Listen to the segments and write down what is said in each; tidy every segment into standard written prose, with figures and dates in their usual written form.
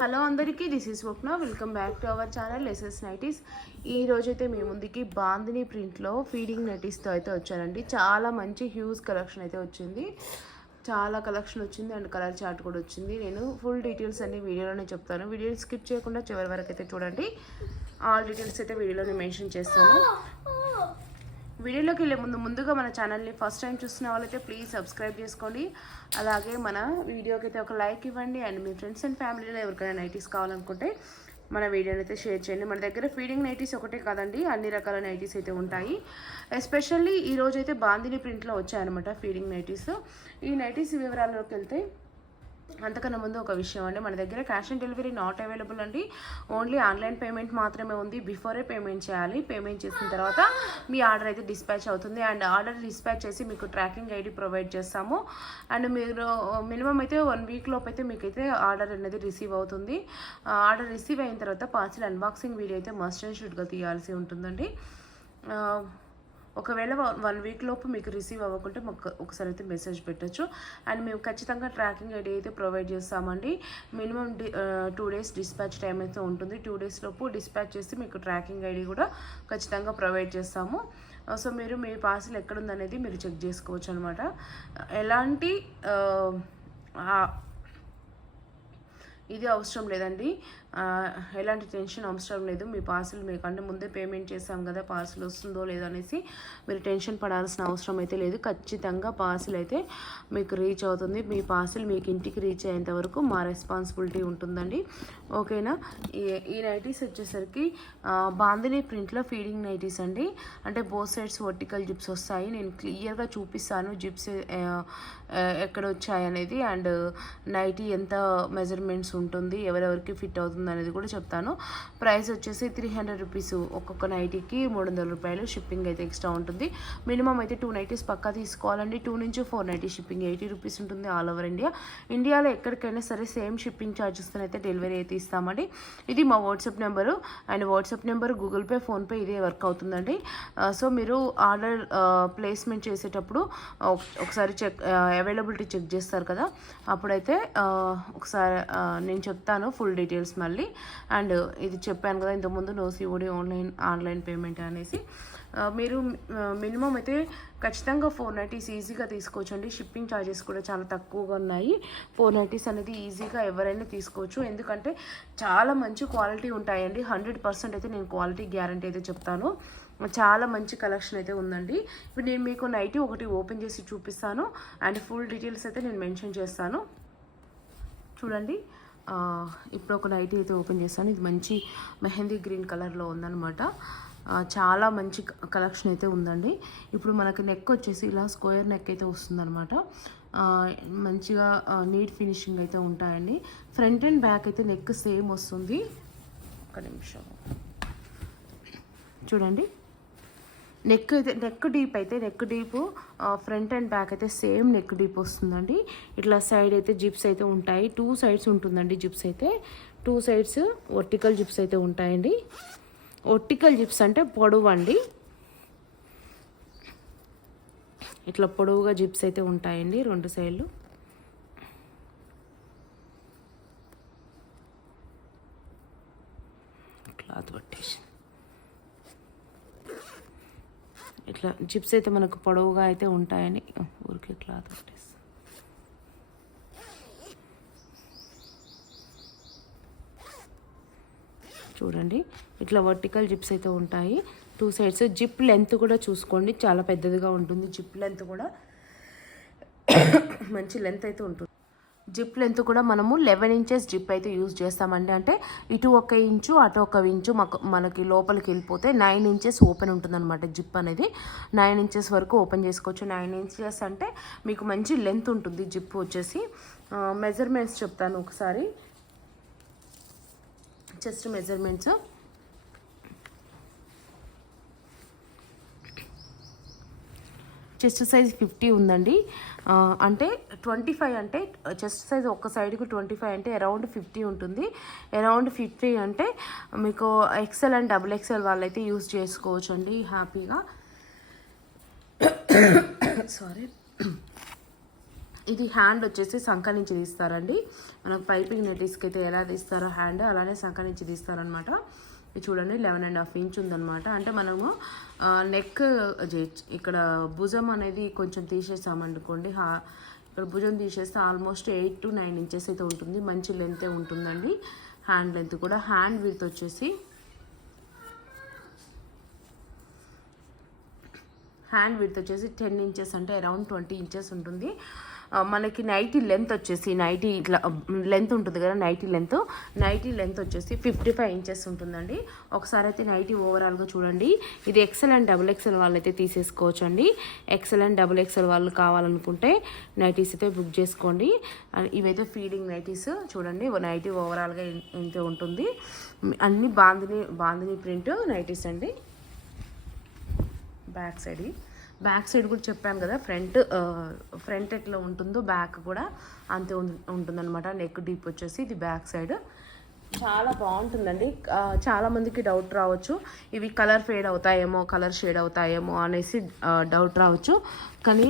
Hello అందరికీ, this is Swapna. Welcome back to our channel SS nineties. ఈ రోజైతే మీ ముందుకి బాందిని ప్రింట్లో ఫీడింగ్ నైటీస్తో అయితే వచ్చానండి. చాలా మంచి హ్యూజ్ కలెక్షన్ అయితే వచ్చింది. చాలా కలెక్షన్ వచ్చింది అండ్ కలర్ చార్ట్ కూడా వచ్చింది. నేను ఫుల్ డీటెయిల్స్ అన్ని వీడియోలోనే చెప్తాను. వీడియో స్కిప్ చేయకుండా చివరి వరకు అయితే చూడండి. ఆల్ డీటెయిల్స్ అయితే వీడియోలోనే మెన్షన్ చేస్తాను. వీడియోలోకి వెళ్ళే ముందుగా మన ఛానల్ని ఫస్ట్ టైం చూస్తున్న వాళ్ళైతే ప్లీజ్ సబ్స్క్రైబ్ చేసుకోండి. అలాగే మన వీడియోకి అయితే ఒక లైక్ ఇవ్వండి. అండ్ మీ ఫ్రెండ్స్ అండ్ ఫ్యామిలీలో ఎవరికైనా నైటీస్ కావాలనుకుంటే మన వీడియోని అయితే షేర్ చేయండి. మన దగ్గర ఫీడింగ్ నైటీస్ ఒకటే కాదండి, అన్ని రకాల నైటీస్ అయితే ఉంటాయి. ఎస్పెషల్లీ ఈరోజు అయితే బాందిని ప్రింట్లో వచ్చాయన్నమాట ఫీడింగ్ నైటీస్. ఈ నైటీస్ వివరాల్లోకి వెళ్తే అంతకన్నా ముందు ఒక విషయం అండి, మన దగ్గర cash on delivery not available అండి. ఓన్లీ ఆన్లైన్ పేమెంట్ మాత్రమే ఉంది. బిఫోరే పేమెంట్ చేయాలి. పేమెంట్ చేసిన తర్వాత మీ ఆర్డర్ అయితే డిస్పాచ్ అవుతుంది. అండ్ ఆర్డర్ డిస్పాచ్ చేసి మీకు ట్రాకింగ్ ఐడి ప్రొవైడ్ చేస్తాము. అండ్ మీరు మినిమం అయితే 1 వీక్ లోపు అయితే మీకైతే ఆర్డర్ అనేది రిసీవ్ అవుతుంది. ఆర్డర్ రిసీవ్ అయిన తర్వాత పార్సిల్ అన్బాక్సింగ్ వీడియో అయితే మస్ట్ అండ్ షుడ్గా తీయాల్సి ఉంటుందండి. ఒకవేళ 1 వీక్ లోపు మీకు రిసీవ్ అవ్వకుంటే మాకు ఒకసారి అయితే మెసేజ్ పెట్టచ్చు. అండ్ మేము ఖచ్చితంగా ట్రాకింగ్ ఐడి అయితే ప్రొవైడ్ చేస్తామండి. మినిమం 2 డేస్ డిస్పాచ్ టైం అయితే ఉంటుంది. 2 డేస్ లోపు డిస్పాచ్ చేసి మీకు ట్రాకింగ్ ఐడి కూడా ఖచ్చితంగా ప్రొవైడ్ చేస్తాము. సో మీరు మీ పార్సిల్ ఎక్కడుందనేది మీరు చెక్ చేసుకోవచ్చు అనమాట. ఎలాంటి ఇది అవసరం లేదండి, ఎలాంటి టెన్షన్ అవసరం లేదు. మీ పార్సిల్ మీకంటే ముందే పేమెంట్ చేసాం కదా, పార్సిల్ వస్తుందో లేదో అనేసి మీరు టెన్షన్ పడాల్సిన అవసరం అయితే లేదు. ఖచ్చితంగా పార్సిల్ అయితే మీకు రీచ్ అవుతుంది. మీ పార్సిల్ మీకు ఇంటికి రీచ్ అయ్యేంత వరకు మా రెస్పాన్సిబిలిటీ ఉంటుందండి. ఓకేనా. ఈ నైటీస్ వచ్చేసరికి బాందిని ప్రింట్లో ఫీడింగ్ నైటీస్ అండి. అంటే బోత్ సైడ్స్ వర్టికల్ జిప్స్ వస్తాయి. నేను క్లియర్గా చూపిస్తాను జిప్స్ ఎక్కడ వచ్చాయి అనేది, అండ్ నైటీ ఎంత మెజర్మెంట్స్ ఉంటుంది, ఎవరెవరికి ఫిట్ అవుతుంది అనేది కూడా చెప్తాను. ప్రైస్ వచ్చేసి 300 రూపీస్. ఒక్కొక్క నైటీకి 300 రూపాయలు షిప్పింగ్ అయితే ఎక్స్ట్రా ఉంటుంది. మినిమం అయితే 2 నైటీస్ పక్కా తీసుకోవాలండి. 2 నుంచి 4 నైటీ షిప్పింగ్ 80 రూపీస్ ఉంటుంది ఆల్ ఓవర్ ఇండియా. ఇండియాలో ఎక్కడికైనా సరే సేమ్ షిప్పింగ్ ఛార్జెస్తో అయితే డెలివరీ అయితే ఇస్తామండి. ఇది మా WhatsApp number. And WhatsApp number, Google Pay, PhonePe ఇదే వర్క్ అవుతుందండి. సో మీరు ఆర్డర్ ప్లేస్మెంట్ చేసేటప్పుడు ఒకసారి అవైలబిలిటీ చెక్ చేస్తారు కదా, అప్పుడైతే ఒకసారి నేను చెప్తాను ఫుల్ డీటెయిల్స్ మళ్ళీ. అండ్ ఇది చెప్పాను కదా ఇంతకుముందు, నో సిఓడి ఆన్లైన్ పేమెంట్ అనేసి. మీరు మినిమం అయితే ఖచ్చితంగా 4 నైటీస్ ఈజీగా తీసుకోవచ్చండి. షిప్పింగ్ ఛార్జెస్ కూడా చాలా తక్కువగా ఉన్నాయి. 4 నైటీస్ అనేది ఈజీగా ఎవరైనా తీసుకోవచ్చు. ఎందుకంటే చాలా మంచి క్వాలిటీ ఉంటాయండి. 100% అయితే నేను క్వాలిటీ గ్యారంటీ అయితే చెప్తాను. చాలా మంచి కలెక్షన్ అయితే ఉందండి. ఇప్పుడు నేను మీకు నైటీ ఒకటి ఓపెన్ చేసి చూపిస్తాను. అండ్ ఫుల్ డీటెయిల్స్ అయితే నేను మెన్షన్ చేస్తాను. చూడండి, ఇప్పుడు ఒక నైటీ అయితే ఓపెన్ చేస్తాను. ఇది మంచి మెహందీ గ్రీన్ కలర్లో ఉందన్నమాట. చాలా మంచి కలెక్షన్ అయితే ఉందండి. ఇప్పుడు మనకి నెక్ వచ్చేసి ఇలా స్క్వేర్ నెక్ అయితే వస్తుందన్నమాట. మంచిగా నీట్ ఫినిషింగ్ అయితే ఉంటాయండి. ఫ్రంట్ అండ్ బ్యాక్ అయితే నెక్ సేమ్ వస్తుంది. ఒక నిమిషం చూడండి, neck deep front and back అయితే సేమ్ నెక్ డీప్ వస్తుందండి. ఇట్లా సైడ్ అయితే జిప్స్ అయితే ఉంటాయి. 2 సైడ్స్ ఉంటుందండి జిప్స్ అయితే. 2 సైడ్స్ వర్టికల్ జిప్స్ అయితే ఉంటాయండి. వర్టికల్ జిప్స్ అంటే పొడవు అండి. ఇట్లా పొడవుగా జిప్స్ అయితే ఉంటాయండి 2 సైడ్లు. క్లాత్ పట్టేసి ఇట్లా జిప్స్ అయితే మనకు పొడవుగా అయితే ఉంటాయని ఊరికి క్లాత్ పట్టేసి. చూడండి, ఇట్లా వర్టికల్ జిప్స్ అయితే ఉంటాయి 2 సైడ్స్. జిప్ లెంత్ కూడా చూసుకోండి, చాలా పెద్దదిగా ఉంటుంది. జిప్ లెంత్ కూడా మంచి లెంత్ అయితే ఉంటుంది. జిప్ లెంత్ కూడా మనము 11 ఇంచెస్ జిప్ అయితే యూజ్ చేస్తామండి. అంటే ఇటు 1 ఇంచు అటు 1 ఇంచు మనకి లోపలికి వెళ్ళిపోతే 9 ఇంచెస్ ఓపెన్ ఉంటుందన్నమాట. జిప్ అనేది 9 ఇంచెస్ వరకు ఓపెన్ చేసుకోవచ్చు. 9 ఇంచెస్ అంటే మీకు మంచి లెంత్ ఉంటుంది జిప్ వచ్చేసి. మెజర్మెంట్స్ చెప్తాను ఒకసారి. చెస్ట్ మెజర్మెంట్స్ చెస్ట్ సైజ్ 50 ఉందండి. అంటే 25 అంటే చెస్ట్ సైజ్ ఒక సైడ్కి 25 అంటే అరౌండ్ 50 ఉంటుంది. అరౌండ్ 50 అంటే మీకు ఎక్సెల్ అండ్ XXL వాళ్ళైతే యూజ్ చేసుకోవచ్చు అండి హ్యాపీగా. సారీ, ఇది హ్యాండ్ వచ్చేసి సంఖ నుంచి తీస్తారండి. మనకు పైపింగ్ నైటీస్కి అయితే ఎలా తీస్తారో హ్యాండ్ అలానే సంఖ నుంచి తీస్తారనమాట. ఇది చూడండి 11.5 ఇంచ్ ఉందన్నమాట. అంటే మనము నెక్ ఇక్కడ భుజం అనేది కొంచెం తీసేసామనుకోండి, ఇక్కడ భుజం తీసేస్తే ఆల్మోస్ట్ 8 to 9 ఇంచెస్ అయితే ఉంటుంది. మంచి లెంత్ ఉంటుందండి. హ్యాండ్ లెంత్ కూడా హ్యాండ్ విడ్త్ వచ్చేసి 10 ఇంచెస్, అంటే అరౌండ్ 20 ఇంచెస్ ఉంటుంది. మనకి నైటీ లెంత్ వచ్చేసి నైటీ ఇట్లా లెంత్ ఉంటుంది కదా, నైటీ లెంత్ వచ్చేసి 55 ఇంచెస్ ఉంటుందండి. ఒకసారి అయితే నైటీ ఓవరాల్గా చూడండి. ఇది XL అండ్ XXL వాళ్ళు అయితే తీసేసుకోవచ్చు అండి. XL అండ్ XXL వాళ్ళు కావాలనుకుంటే నైటీస్ అయితే బుక్ చేసుకోండి. ఇవైతే ఫీడింగ్ నైటీస్ చూడండి. నైటీ ఓవరాల్గా ఎంత ఉంటుంది. అన్ని బాందిని ప్రింట్ నైటీస్ అండి. బ్యాక్ సైడ్ కూడా చెప్పాను కదా, ఫ్రంట్ ఎట్లా ఉంటుందో బ్యాక్ కూడా అంతే ఉంటుందన్నమాట. నెక్ డీప్ వచ్చేసి ఇది బ్యాక్ సైడ్. చాలా బాగుంటుందండి. చాలామందికి డౌట్ రావచ్చు, ఇవి కలర్ షేడ్ అవుతాయేమో అనేసి డౌట్ రావచ్చు. కానీ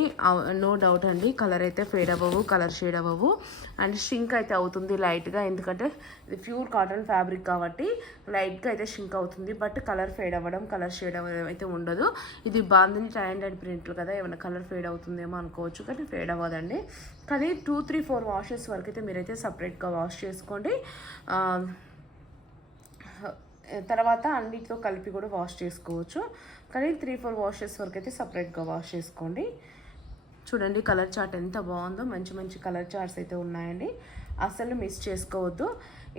నో డౌట్ అండి, కలర్ అయితే ఫేడ్ అవ్వవు, కలర్ షేడ్ అవ్వవు. అండ్ షింక్ అయితే అవుతుంది లైట్గా, ఎందుకంటే ఇది ప్యూర్ కాటన్ ఫ్యాబ్రిక్ కాబట్టి లైట్గా అయితే షింక్ అవుతుంది. బట్ కలర్ ఫేడ్ అవ్వడం, కలర్ షేడ్ అవ్వడం అయితే ఉండదు. ఇది బాందిని టై అండ్ ప్రింట్లు కదా, ఏమైనా కలర్ ఫేడ్ అవుతుందేమో అనుకోవచ్చు, కానీ ఫేడ్ అవ్వదండి. కానీ 2-3-4 వాషెస్ వరకు అయితే మీరైతే సపరేట్గా వాష్ చేసుకోండి. తర్వాత అన్నిటితో కలిపి కూడా వాష్ చేసుకోవచ్చు. కానీ 3-4 వాషెస్ వరకు అయితే సపరేట్గా వాష్ చేసుకోండి. చూడండి కలర్ చార్ట్ ఎంత బాగుందో. మంచి కలర్ చార్ట్స్ అయితే ఉన్నాయండి. అసలు మిస్ చేసుకోవద్దు.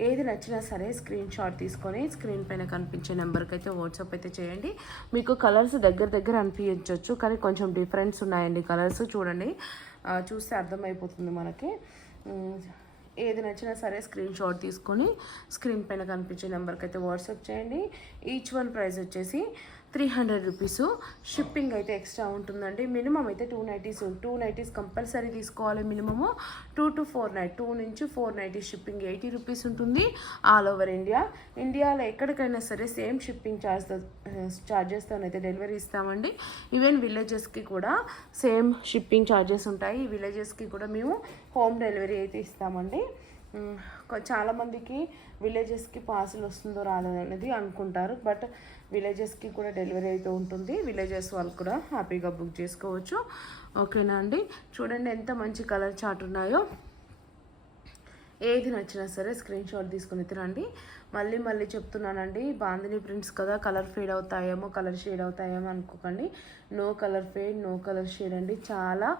ఏది నచ్చినా సరే స్క్రీన్ షాట్ తీసుకొని స్క్రీన్ పైన కనిపించే నెంబర్కి అయితే వాట్సాప్ అయితే చేయండి. మీకు కలర్స్ దగ్గర అనిపించవచ్చు, కానీ కొంచెం డిఫరెన్స్ ఉన్నాయండి కలర్స్. చూడండి, చూస్తే అర్థమైపోతుంది మనకి. ఏది నచ్చినా సరే స్క్రీన్ షాట్ తీసుకొని స్క్రీన్ పైన కనిపించే నెంబర్కి అయితే వాట్సాప్ చేయండి. ఈచ్ వన్ ప్రైస్ వచ్చేసి 300 రూపీస్. షిప్పింగ్ అయితే ఎక్స్ట్రా ఉంటుందండి. మినిమం అయితే 2 నైటీస్ కంపల్సరీ తీసుకోవాలి. మినిమము 2 to 2 నుంచి 4 నైటీస్ షిప్పింగ్ 80 రూపీస్ ఉంటుంది. ఆల్ ఓవర్ ఇండియాలో ఎక్కడికైనా సరే సేమ్ షిప్పింగ్ ఛార్జెస్తో అయితే డెలివరీ ఇస్తామండి. ఈవెన్ విలేజెస్కి కూడా సేమ్ షిప్పింగ్ ఛార్జెస్ ఉంటాయి. విలేజెస్కి కూడా మేము హోమ్ డెలివరీ అయితే ఇస్తామండి. చాలామందికి విలేజెస్కి పార్సిల్ వస్తుందో రాదో అనేది అనుకుంటారు, బట్ విలేజెస్కి కూడా డెలివరీ అయితే ఉంటుంది. విలేజెస్ వాళ్ళు కూడా హ్యాపీగా బుక్ చేసుకోవచ్చు. ఓకేనా అండి? చూడండి ఎంత మంచి కలర్ చార్ట్ ఉన్నాయో. ఏది నచ్చినా సరే స్క్రీన్ షాట్ తీసుకుని తినండి. మళ్ళీ చెప్తున్నానండి, బాందిని ప్రింట్స్ కదా, కలర్ ఫేడ్ అవుతాయేమో, కలర్ షేడ్ అవుతాయేమో అనుకోకండి. No colour fade, no colour shade అండి. చాలా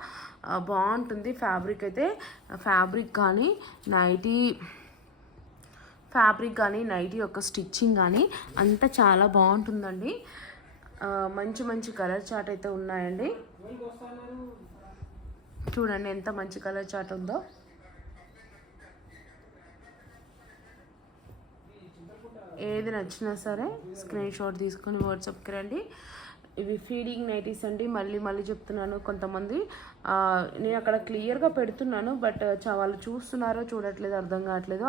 బాగుంటుంది ఫ్యాబ్రిక్ అయితే. ఫ్యాబ్రిక్ కానీ నైటీ యొక్క స్టిచ్చింగ్ కానీ అంతా చాలా బాగుంటుందండి. మంచి కలర్ చార్ట్ అయితే ఉన్నాయండి. చూడండి ఎంత మంచి కలర్ చార్ట్ ఉందో. ఏది నచ్చినా సరే స్క్రీన్ షాట్ తీసుకొని వాట్సాప్కి రండి. ఇవి ఫీడింగ్ నైటీస్ అండి. మళ్ళీ చెప్తున్నాను, కొంతమంది నేను అక్కడ క్లియర్గా పెడుతున్నాను, బట్ వాళ్ళు చూస్తున్నారో చూడట్లేదు అర్థం కావట్లేదు.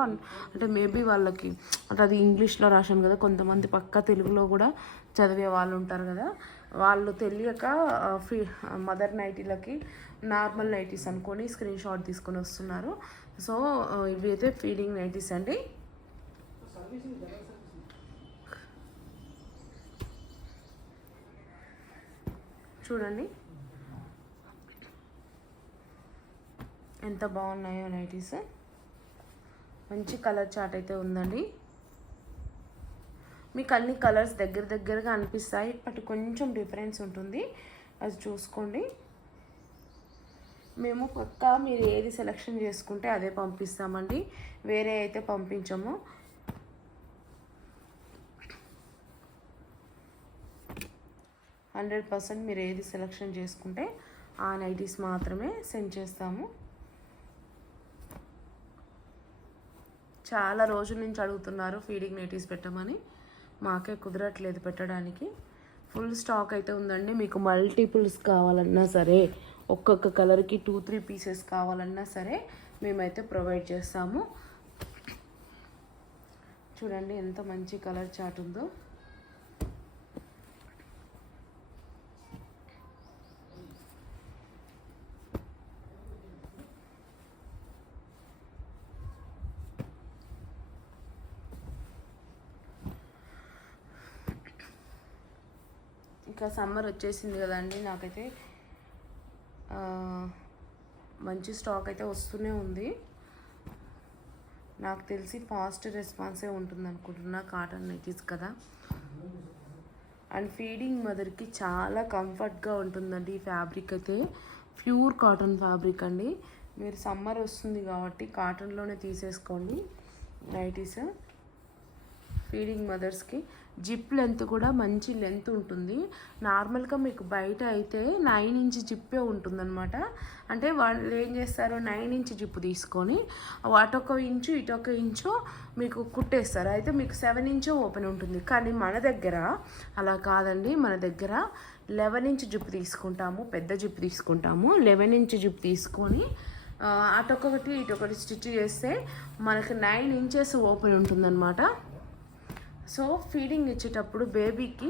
అంటే మేబీ వాళ్ళకి అంటే అది ఇంగ్లీష్లో రాశాను కదా, కొంతమంది పక్క తెలుగులో కూడా చదివే వాళ్ళు ఉంటారు కదా, వాళ్ళు తెలియక మదర్ నైటీలకి నార్మల్ నైటీస్ అనుకొని స్క్రీన్ షాట్ తీసుకొని వస్తున్నారు. సో ఇవి అయితే ఫీడింగ్ నైటీస్ అండి. చూడండి ఎంత బాగున్నాయో నైటీస్. మంచి కలర్ చార్ట్ అయితే ఉందండి. మీకు అన్ని కలర్స్ దగ్గరగా అనిపిస్తాయి, బట్ కొంచెం డిఫరెన్స్ ఉంటుంది, అది చూసుకోండి. మేము పక్కా మీరు ఏది సెలెక్షన్ చేసుకుంటే అదే పంపిస్తామండి, వేరే అయితే పంపించము. %100% మీరు ఏది సెలెక్షన్ చేసుకుంటే ఆ నైటీస్ మాత్రమే సెండ్ చేస్తాము. చాలా రోజుల నుంచి అడుగుతున్నారు ఫీడింగ్ నైటీస్ పెట్టమని, మాకే కుదరట్లేదు పెట్టడానికి. ఫుల్ స్టాక్ అయితే ఉందండి. మీకు మల్టిపుల్స్ కావాలన్నా సరే, ఒక్కొక్క కలర్కి 2-3 పీసెస్ కావాలన్నా సరే మేమైతే ప్రొవైడ్ చేస్తాము. చూడండి ఎంత మంచి కలర్ చార్ట్ ఉందో. ఇంకా సమ్మర్ వచ్చేసింది కదండి, నాకైతే మంచి స్టాక్ అయితే వస్తూనే ఉంది. నాకు తెలిసి ఫాస్ట్ రెస్పాన్సే ఉంటుంది అనుకుంటున్నా, కాటన్ నైటీస్ కదా. అండ్ ఫీడింగ్ మదర్కి చాలా కంఫర్ట్గా ఉంటుందండి ఈ ఫ్యాబ్రిక్ అయితే. ప్యూర్ కాటన్ ఫ్యాబ్రిక్ అండి. మీరు సమ్మర్ వస్తుంది కాబట్టి కాటన్లోనే తీసేసుకోండి నైటీస్. ఫీడింగ్ మదర్స్కి జిప్ లెంత్ కూడా మంచి లెంత్ ఉంటుంది. నార్మల్గా మీకు బయట అయితే 9 ఇంచ్ జిప్పే ఉంటుందన్నమాట. అంటే వాళ్ళు ఏం చేస్తారు, 9 ఇంచ్ జిప్పు తీసుకొని అటొక ఇంచు ఇటొక ఇంచు మీకు కుట్టేస్తారు. అయితే మీకు 7 ఇంచ్ ఓపెన్ ఉంటుంది. కానీ మన దగ్గర అలా కాదండి. మన దగ్గర 11 ఇంచ్ జిప్పు తీసుకుంటాము, పెద్ద జిప్పు తీసుకుంటాము. 11 ఇంచ్ జిప్పు తీసుకొని అటొకటి ఇటొకటి స్టిచ్ చేస్తే మనకు 9 ఇంచెస్ ఓపెన్ ఉంటుందన్నమాట. సో ఫీడింగ్ ఇచ్చేటప్పుడు బేబీకి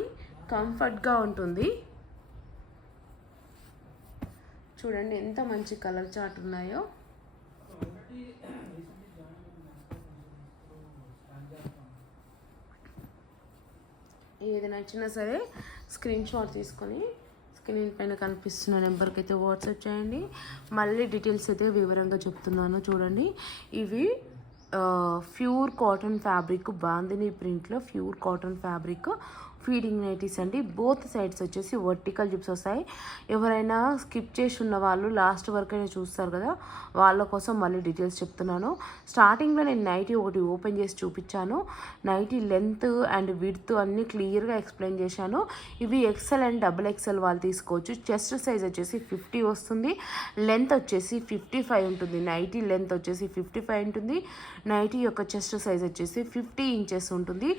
కంఫర్ట్గా ఉంటుంది. చూడండి ఎంత మంచి కలర్ చార్ట్ ఉన్నాయో. ఏది నచ్చినా సరే స్క్రీన్ షాట్ తీసుకొని స్క్రీన్ పైన కనిపిస్తున్న నెంబర్కి అయితే వాట్సాప్ చేయండి. మళ్ళీ డీటెయిల్స్ అయితే వివరంగా చెప్తున్నాను చూడండి. ఇవి ప్యూర్ కాటన్ ఫ్యాబ్రిక్, బాందిని ప్రింట్లో pure cotton fabric feeding nighties అండి. బోత్ సైడ్స్ వచ్చేసి వర్టికల్ జిప్స్ వస్తాయి. ఎవరైనా స్కిప్ చేసి ఉన్న వాళ్ళు లాస్ట్ వరకు అయినా చూస్తారు కదా, వాళ్ళ కోసం మళ్ళీ డీటెయిల్స్ చెప్తున్నాను. స్టార్టింగ్లో నేను నైటీ ఒకటి ఓపెన్ చేసి చూపించాను. నైటీ లెంత్ అండ్ విడ్త్ అన్నీ క్లియర్గా ఎక్స్ప్లెయిన్ చేశాను. ఇవి ఎక్సెల్ అండ్ XXL వాళ్ళు తీసుకోవచ్చు. చెస్ట్ సైజ్ వచ్చేసి 50 వస్తుంది, లెంత్ వచ్చేసి 55 ఉంటుంది. నైటీ లెంత్ వచ్చేసి 55 ఉంటుంది. నైటీ యొక్క చెస్ట్ సైజ్ వచ్చేసి 50 ఇంచెస్ ఉంటుంది.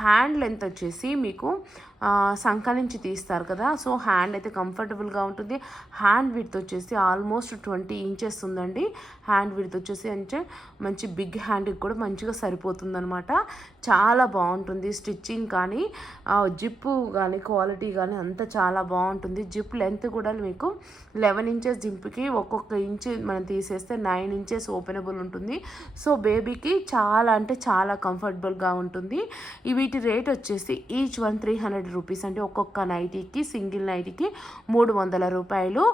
హ్యాండ్ లెంత్ వచ్చేసి మీకు సంఖ నుంచి తీస్తారు కదా, సో హ్యాండ్ అయితే కంఫర్టబుల్గా ఉంటుంది. హ్యాండ్ విడ్త్ వచ్చేసి ఆల్మోస్ట్ 20 ఇంచెస్ ఉందండి. హ్యాండ్ విడ్త్ వచ్చేసి అంటే మంచి బిగ్ హ్యాండ్కి కూడా మంచిగా సరిపోతుంది అనమాట. చాలా బాగుంటుంది స్టిచ్చింగ్ కానీ జిప్పు కానీ క్వాలిటీ కానీ అంతా చాలా బాగుంటుంది. జిప్ లెంత్ కూడా మీకు 11 ఇంచెస్ జిప్కి ఒక్కొక్క ఇంచు మనం తీసేస్తే 9 ఇంచెస్ ఓపెనబుల్ ఉంటుంది. సో బేబీకి చాలా అంటే చాలా కంఫర్టబుల్గా ఉంటుంది. వీటి రేట్ వచ్చేసి ఈచ్ వన్ 300 రూపీస్ అంటే ఒక్కొక్క నైటీకి, సింగిల్ నైటీకి 300 రూపాయలు.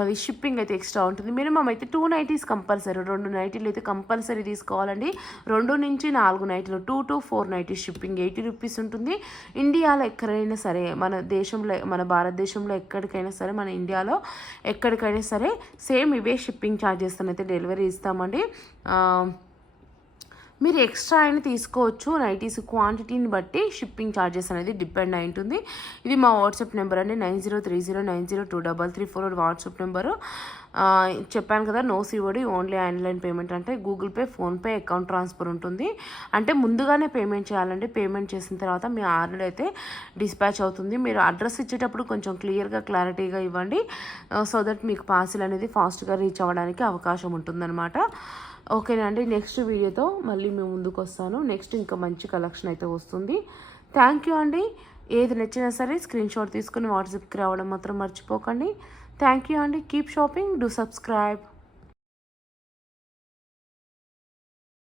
అది షిప్పింగ్ అయితే ఎక్స్ట్రా ఉంటుంది. మినిమం అయితే 2 నైటీస్ కంపల్సరీ, 2 నైటీలు అయితే కంపల్సరీ తీసుకోవాలండి. 2 నుంచి 4 నైటీలు, 2 to 4 నైటీస్ షిప్పింగ్ 80 రూపీస్ ఉంటుంది. ఇండియాలో ఎక్కడైనా సరే, మన దేశంలో, మన భారతదేశంలో ఎక్కడికైనా సరే, మన ఇండియాలో ఎక్కడికైనా సరే సేమ్ ఇవే షిప్పింగ్ ఛార్జెస్ అయితే డెలివరీ ఇస్తామండి. మీరు ఎక్స్ట్రా అయినా తీసుకోవచ్చు. నైటీస్ క్వాంటిటీని బట్టి షిప్పింగ్ ఛార్జెస్ అనేది డిపెండ్ అయి ఉంటుంది. ఇది మా వాట్సాప్ నెంబర్ అండి, 9030902334 వాట్సాప్ నెంబరు. చెప్పాను కదా, no COD, only online payment. అంటే Google Pay, PhonePe, account transfer ఉంటుంది. అంటే ముందుగానే పేమెంట్ చేయాలండి. పేమెంట్ చేసిన తర్వాత మీ ఆర్డర్ అయితే డిస్పాచ్ అవుతుంది. మీరు అడ్రస్ ఇచ్చేటప్పుడు కొంచెం క్లారిటీగా ఇవ్వండి. సో దట్ మీకు పార్సిల్ అనేది ఫాస్ట్గా రీచ్ అవ్వడానికి అవకాశం ఉంటుందన్నమాట. ఓకేనండి, నెక్స్ట్ వీడియోతో మళ్ళీ మేము ముందుకు వస్తాను. నెక్స్ట్ ఇంకా మంచి కలెక్షన్ అయితే వస్తుంది. థ్యాంక్ యూ అండి. ఏది నచ్చినా సరే స్క్రీన్ షాట్ తీసుకుని వాట్సాప్కి రావడం మాత్రం మర్చిపోకండి. థ్యాంక్ యూ అండి. Keep shopping, do subscribe.